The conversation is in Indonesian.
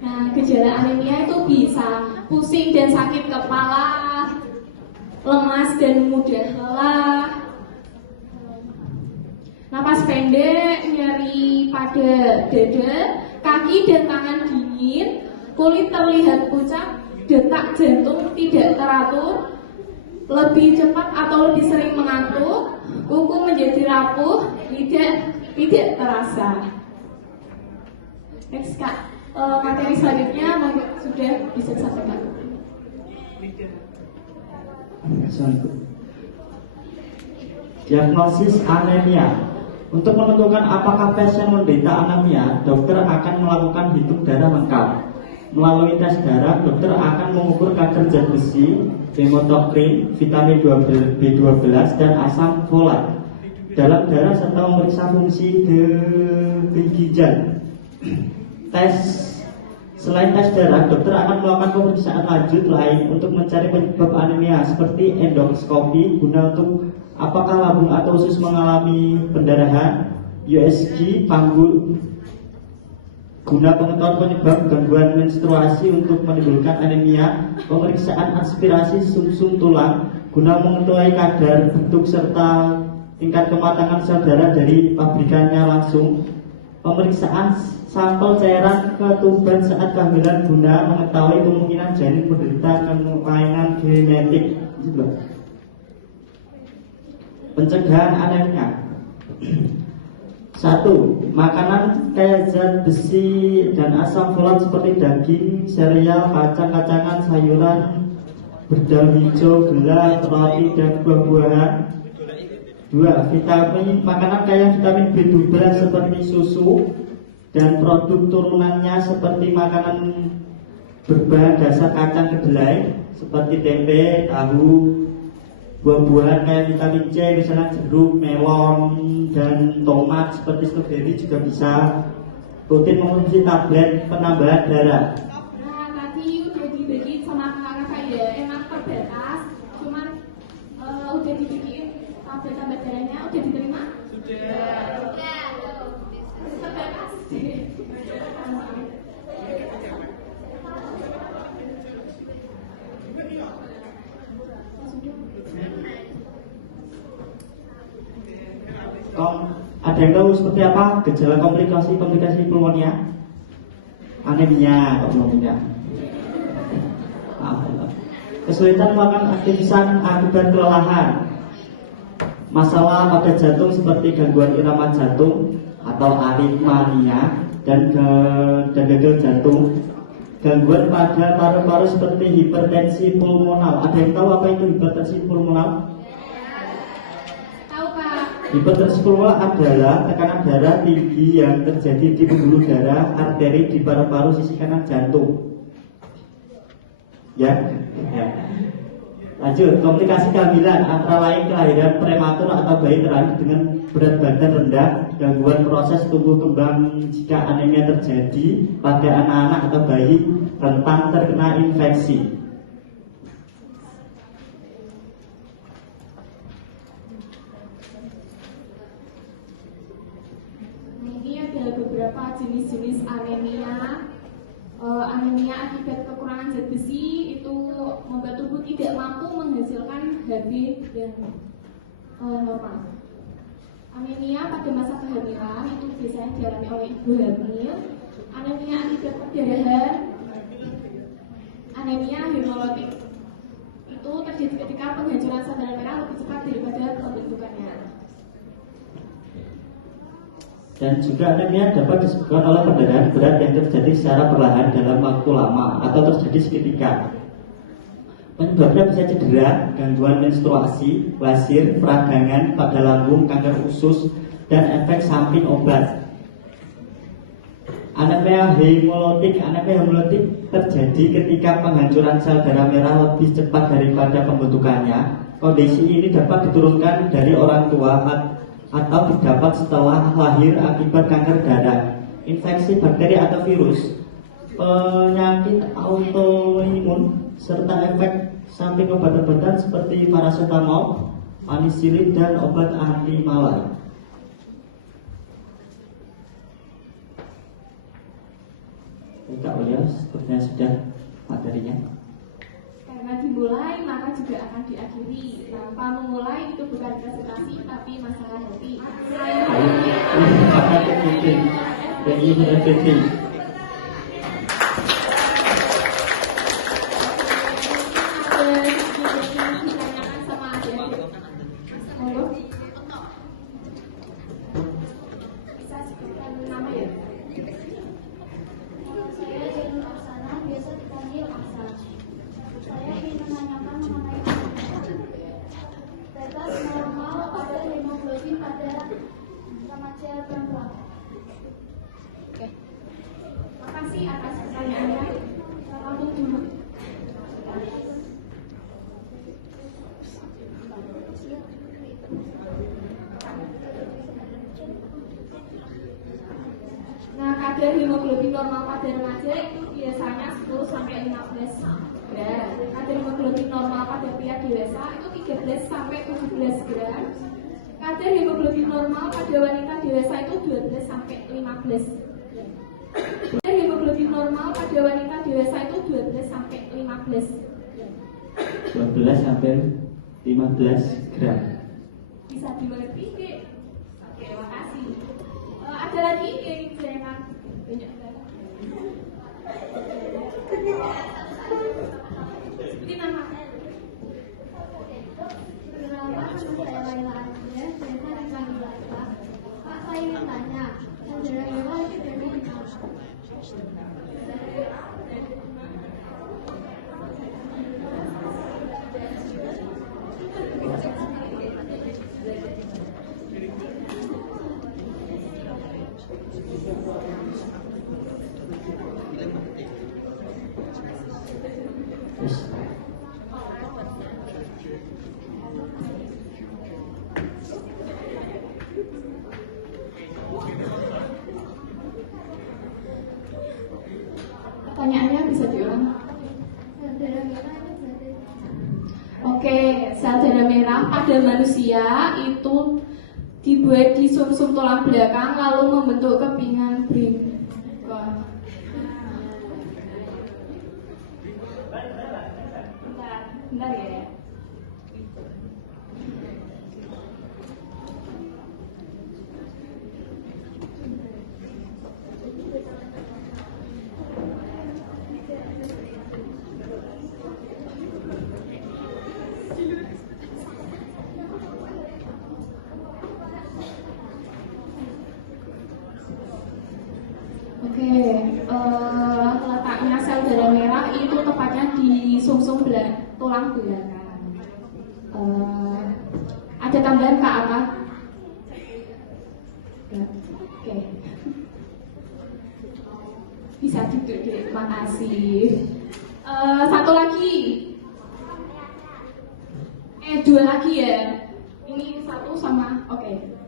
Nah, gejala anemia itu bisa pusing dan sakit kepala, lemas dan mudah lelah, napas pendek, nyeri pada dada, kaki dan tangan dingin, kulit terlihat pucat, detak jantung tidak teratur, lebih cepat atau lebih sering mengantuk, kuku menjadi rapuh, lidah tidak terasa. Next Kak, materi selanjutnya sudah bisa disampaikan. Diagnosis anemia. Untuk menentukan apakah pasien menderita anemia, dokter akan melakukan hitung darah lengkap. Melalui tes darah, dokter akan mengukur kadar zat besi, hematokrin, vitamin B12, dan asam folat dalam darah serta memeriksa fungsi ginjal. Selain tes darah, dokter akan melakukan pemeriksaan lanjut lain untuk mencari penyebab anemia seperti endoskopi guna untuk apakah lambung atau usus mengalami pendarahan, USG panggul guna pengetahuan penyebab gangguan menstruasi untuk menimbulkan anemia, pemeriksaan aspirasi sumsum tulang guna mengetahui kadar bentuk serta tingkat kematangan sel darah dari pabrikannya langsung, pemeriksaan sampel cairan ketuban saat kehamilan guna mengetahui kemungkinan janin menderita kelainan genetik. Pencegahan anemia. 1. Makanan kaya zat besi dan asam folat seperti daging, sereal, kacang-kacangan, sayuran, berdaun hijau, gelas, roti, dan buah-buahan. 2. Makanan kaya vitamin B12 seperti susu dan produk turunannya seperti makanan berbahan dasar kacang kedelai seperti tempe, tahu, buah-buahan kayak vitamin C misalnya jeruk, melon, dan tomat seperti stroberi juga bisa. Rutin mengonsumsi tablet penambahan darah. Nah, tadi udah dibagi sama kakak ya, emang terbatas, cuman udah dibikin tablet tambah darahnya, udah diterima? Sudah. Terbatas. Ada yang tahu seperti apa gejala komplikasi pneumonia? Anemia pneumonia. Kesulitan melakukan aktivitas akibat kelelahan, masalah pada jantung seperti gangguan irama jantung atau aritmia dan gagal jantung, gangguan pada paru-paru seperti hipertensi pulmonal. Ada yang tahu apa itu hipertensi pulmonal? Hipertensi pulmonal adalah tekanan darah tinggi yang terjadi di pembuluh darah arteri di paru-paru sisi kanan jantung. Ya. Lanjut, komplikasi kehamilan antara lain kelahiran prematur atau bayi terlahir dengan berat badan rendah, gangguan proses tumbuh kembang jika anemia terjadi pada anak-anak atau bayi rentan terkena infeksi. Beberapa jenis-jenis anemia. Anemia akibat kekurangan zat besi itu membuat tubuh tidak mampu menghasilkan HB yang normal. Anemia pada masa kehamilan itu biasanya dialami oleh ibu hamil. Anemia akibat perdarahan, anemia hemolitik itu terjadi ketika penghancuran sel darah merah lebih cepat daripada pembentukannya. Dan juga anemia dapat disebabkan oleh perdarahan berat yang terjadi secara perlahan dalam waktu lama atau terjadi seketika. Penyebabnya bisa cedera, gangguan menstruasi, basir, peradangan pada lambung, kanker usus, dan efek samping obat. Anemia hemolitik terjadi ketika penghancuran sel darah merah lebih cepat daripada pembentukannya. Kondisi ini dapat diturunkan dari orang tua atau didapat setelah lahir akibat kanker darah, infeksi bakteri atau virus, penyakit autoimun, serta efek samping obat-obatan seperti paracetamol, penicillin, dan obat anti malar. Kak Ulya, sepertinya sudah materinya. Karena dimulai, maka juga akan diakhiri. Tanpa memulai itu bukan presentasi, tapi masalah hati. Ayo, meeting. Dan ini berarti. Ditanyakan sama adik-adik. Monggo. Bisa sebutkan nama ya? Saya Zainul Aksana, biasa dipanggil Aksan. Saya ingin menanyakan mengenai batas normal pada hemoglobin pada remaja perempuan. Oke. Makasih atas pertanyaannya. Lalu dulu. Nah, kadar hemoglobin normal pada remaja itu biasanya 10 sampai 15 gram. Kadar hemoglobin normal pada pria dewasa itu 13 sampai 17 gram. Kadar hemoglobin normal pada wanita dewasa itu 12 sampai 15 gram. Kadar hemoglobin normal pada wanita dewasa itu 12 sampai 15 gram. 12 sampai 15 gram. Bisa dimengerti, Dek? Oke, makasih. Ada lagi yang jangan banyak banget. Ini nama. Perkenalkan, nama saya Laila Adia, biasa dipanggil Laila. Pak, saya ingin tanya, saudara Eva itu dari mana? Terus, Pertanyaannya bisa diulang. Saudara Eva itu berarti Oke, sel darah merah pada manusia itu dibuat di sumsum tulang belakang lalu membentuk kepingan brim. Wah. Bentar ya. Oke, letaknya sel darah merah itu tepatnya di sumsum tulang belakang. Ada tambahan Kak apa? Ya, oke. Bisa duduk deh, makasih. Satu lagi. Dua lagi ya. Ini satu sama, oke.